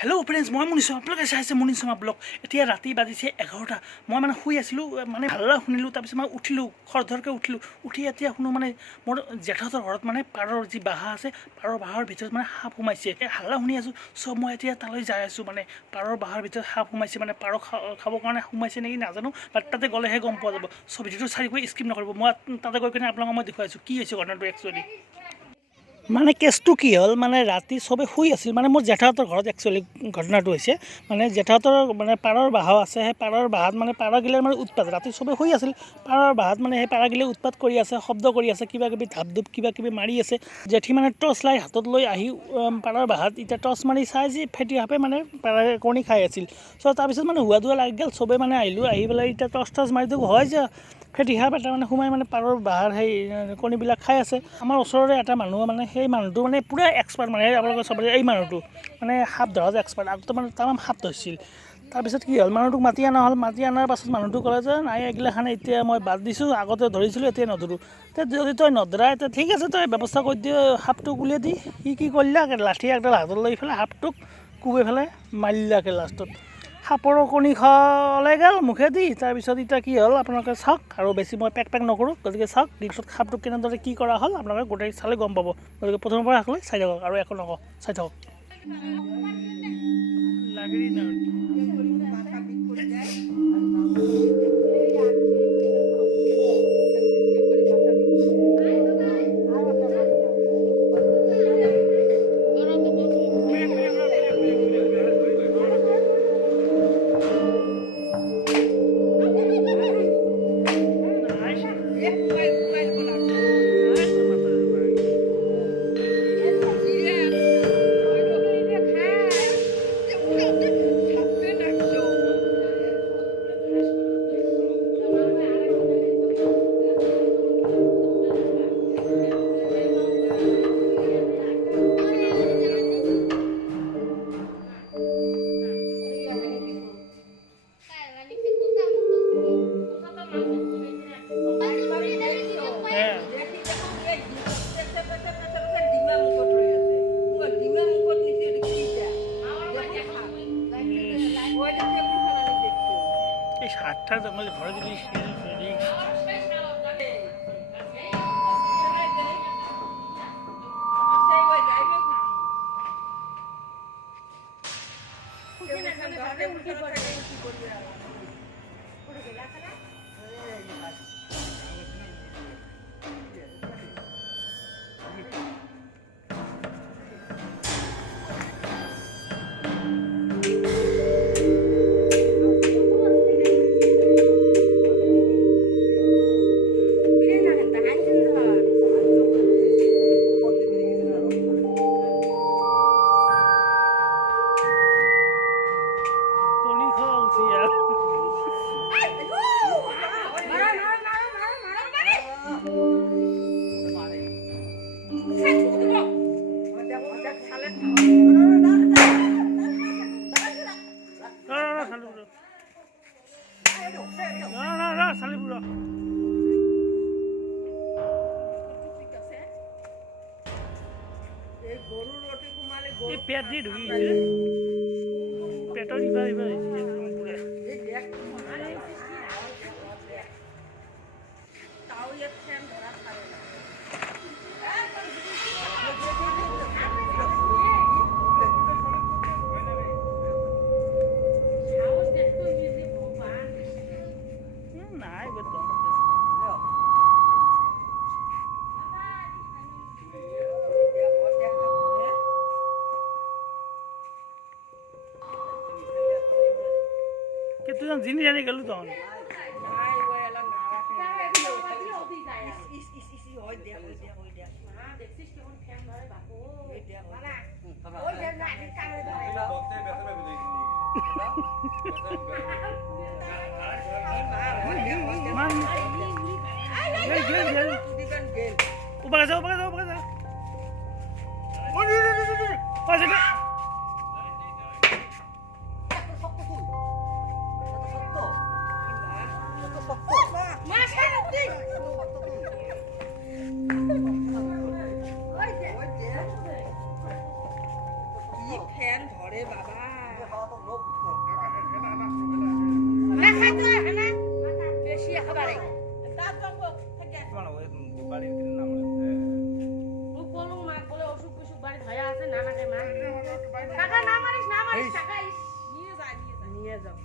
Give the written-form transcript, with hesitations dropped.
Hello' friends, মই মুনিছোঁ, আপোনালোকে চাইছে মুনিন শৰ্মা ব্লগ। এতিয়া ৰাতি বাজিছে 11টা। মই মানে শুই আছিলোঁ, মানে হাল্লা শুনিলোঁ। তাৰপিছত মই উঠিলোঁ, খৰধৰকৈ উঠিলোঁ। উঠি এতিয়া শুনো মানে মোৰ জেঠাহঁতৰ ঘৰত মানে পাৰৰ যি বাঁহ আছে, পাৰৰ বাঁহৰ ভিতৰত মানে সাপ সোমাইছে। হাল্লা শুনি আছোঁ, চব মই এতিয়া তালৈ যাই আছোঁ। মানে পাৰৰ বাঁহৰ ভিতৰত সাপ সোমাইছে, মানে পাৰ খাবৰ কাৰণে সোমাইছে নেকি নাজানো, বাট তাতে গ'লেহে গম পোৱা যাব। চব ভিডিঅ'টো চাৰিকৈ স্কিপ নকৰিব। মই তাতে গৈ কিনে আপোনালোকক মই দেখুৱাইছোঁ কি হৈছে ঘটনাটো একচুৱেলি। মানে কেছটো কি হ'ল, মানে ৰাতি চবে শুই আছিল। মানে মোৰ জেঠাহঁতৰ ঘৰত একচুৱেলি ঘটনাটো হৈছে, মানে জেঠাহঁতৰ মানে পাৰৰ বাঁহ আছে। সেই পাৰৰ বাঁহত মানে পাৰগিলাৰ মানে উৎপাত, ৰাতি চবে শুই আছিল। পাৰৰ বাঁহত মানে সেই পাৰগিলে উৎপাত কৰি আছে, শব্দ কৰি আছে, কিবা কিবি ধাপ ধুপ কিবা কিবি মাৰি আছে। জেঠি মানে টৰ্চ লাইট হাতত লৈ আহি পাৰৰ বাঁহত এতিয়া টৰ্চ মাৰি চাই যে ফেটি সাপে মানে পাৰৰ কণী খাই আছিল। চ' তাৰপিছত মানে হুৱা দুৱা লাগি গ'ল, চবে মানে আহিলোঁ। আহি পেলাই এতিয়া টৰ্চ মাৰি দিওঁ, হয় যে ফেটি সাপ এটা মানে সোমাই মানে পাৰৰ বাঁহৰ সেই কণীবিলাক খাই আছে। আমাৰ ওচৰৰে এটা মানুহ, মানে সেই মানুহটো মানে পূৰা এক্সপাৰ্ট, মানে আপোনালোকে চবৰে এই মানুহটো মানে সাপ ধৰাত এক্সপাৰ্ট। আগতে মানে তামাম সাপ ধৰিছিল। তাৰপিছত কি হ'ল, মানুহটোক মাতি অনা হ'ল। মাতি অনাৰ পাছত মানুহটো ক'লে যে নাই এইগিলাখানে এতিয়া মই বাদ দিছোঁ, আগতে ধৰিছিলোঁ এতিয়া নধৰোঁ। যদি তই নধৰা এতিয়া ঠিক আছে, তই ব্যৱস্থা কৰি দিওঁ, সাপটোক উলিয়াই দি। সি কি কৰিলাক, লাঠি একডাল হাতত লৈ পেলাই সাপটোক কোবাই পেলাই মাৰিলাকে। লাষ্টত সাপৰ কণী ওলাই গ'ল মুখেদি। তাৰপিছত এতিয়া কি হ'ল আপোনালোকে চাওক, আৰু বেছি মই পেক নকৰোঁ, গতিকে চাওক পিছত সাপটোক কেনেদৰে কি কৰা হ'ল আপোনালোকে গোটেই চালে গম পাব। গতিকে প্ৰথমৰ পৰা শেষলৈ চাই থাকক, আৰু একো নকওঁ, চাই থাকক। পেট দি ঢুকি পেটৰ ইবাৰ তুই জিনি জানি গেলো তখন উপরে যাও বেশি একেবারে কোনো মাক বলে অসুখ বিসুখ বাড়িতে হয়ে আছে না না মা টাকা না মারিস টাকা নিয়ে যাও